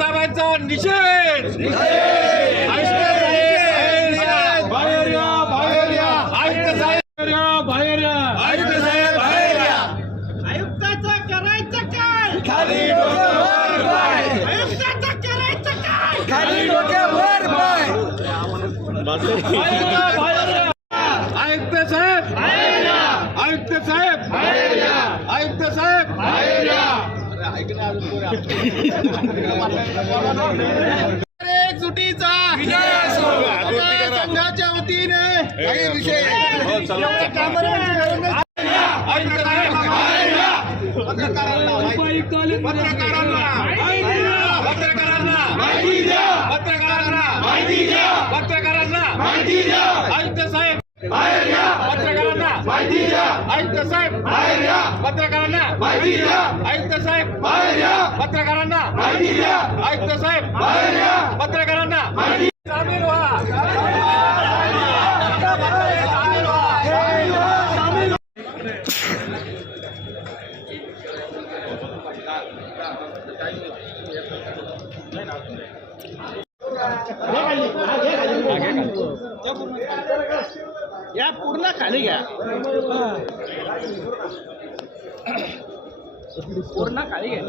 साहेबांचा निषेध बाहेर या बाहेर या आयुक्त साहेब बाहेर या आयुक्त साहेब बाहेर या आयुक्ताचं करायचं काय खाली डोकं वर पाय आयुक्ताचं करायचं काय खाली डोकं वर पाय आयुक्त साहेब आयुक्त साहेब आयुक्त साहेब एकजुटीचा संघाच्या वतीने काही विषय पत्रकारांना आयुक्त साहेब पत्रकारांना आयुक्त साहेब पत्रकारांना आयुक्त साहेब पत्रकारांना आयुक्त साहेब पत्रकारांना सामील व्हा या पूर्ण खाली घ्या पूर्ण खाली घ्या